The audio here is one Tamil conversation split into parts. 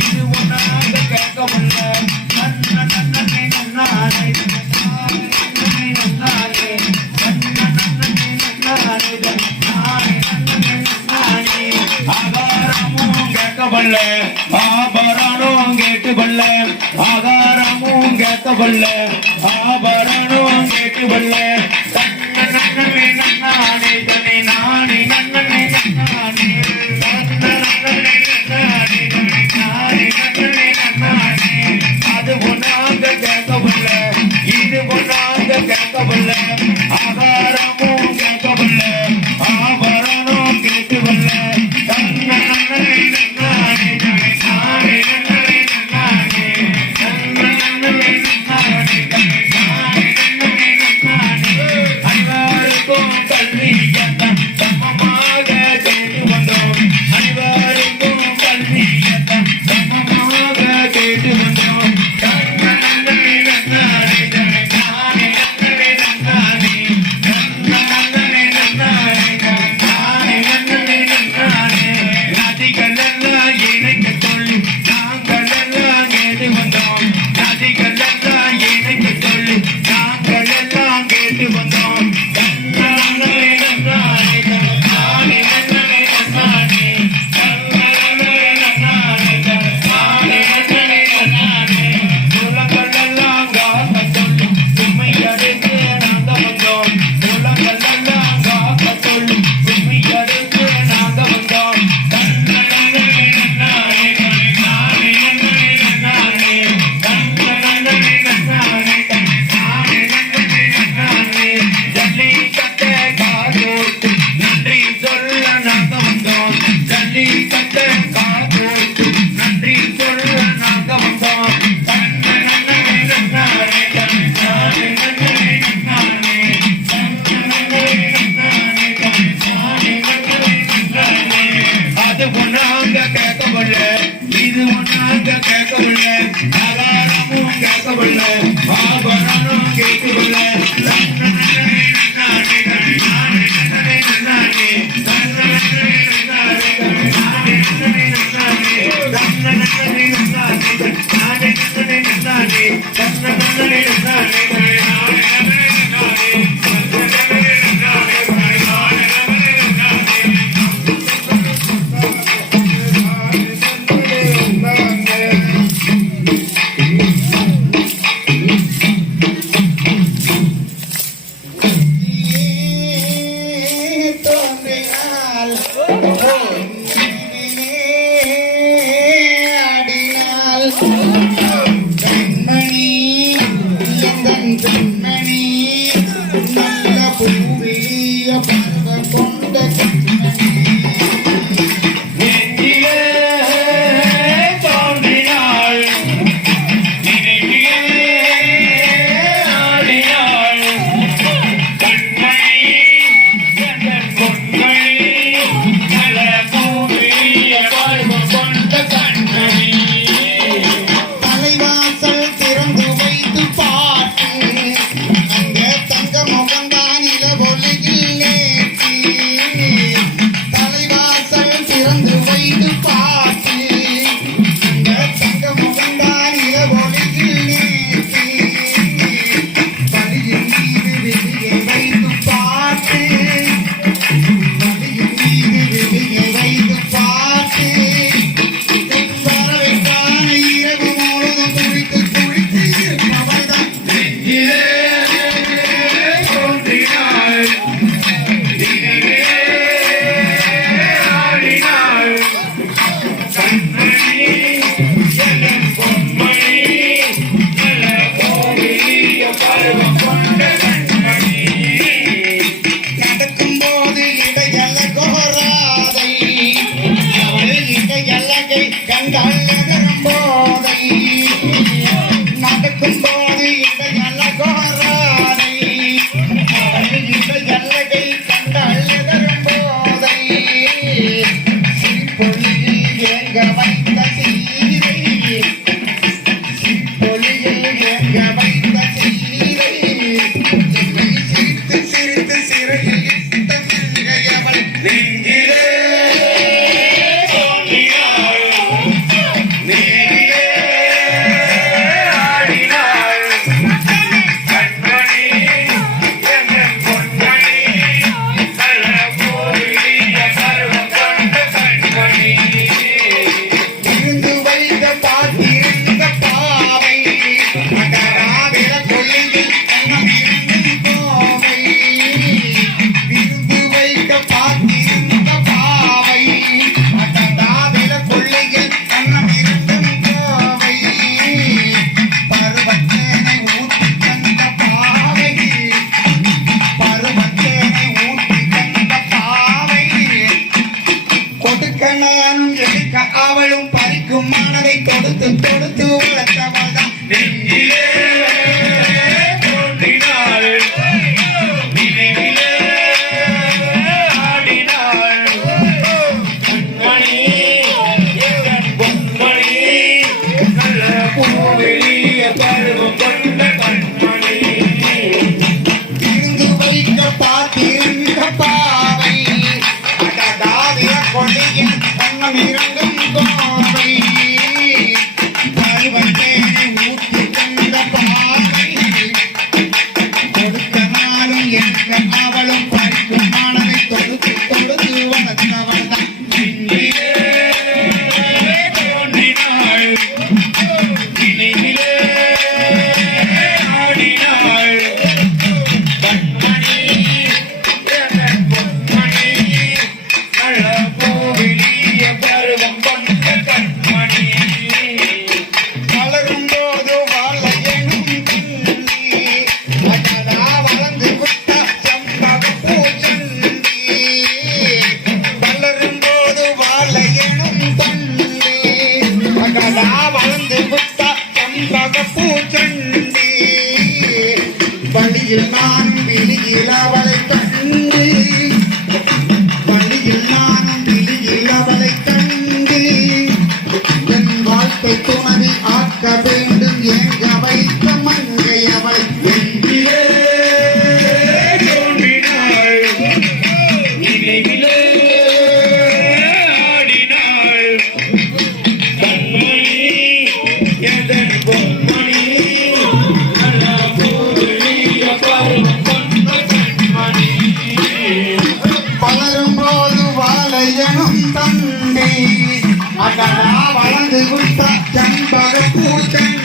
இது ஒன்னாக கேட்க முல்ல நன்ன நன்னே நன்னானே நன்னானே நன்னானே நன்ன நன்னே நன்னானே நன்னானே நன்னே நன்னானே ஆகாரமும் கேட்க முல்ல ஆபரணம் கேட்டு கொள்ள ஆகாரமும் கேட்க கொள்ள ஆபரணம் நன்னானே Yeah. கண்டால் நகரும் போதை நடக்கும்போது இடையல்ல வளரும் போது வளையனும் தண்டி அகடா வளர்ந்து குத்த ஜன்பக பூச்சண்டி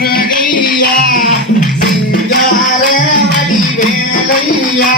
முருகையா சிங்கார வடிவேலையா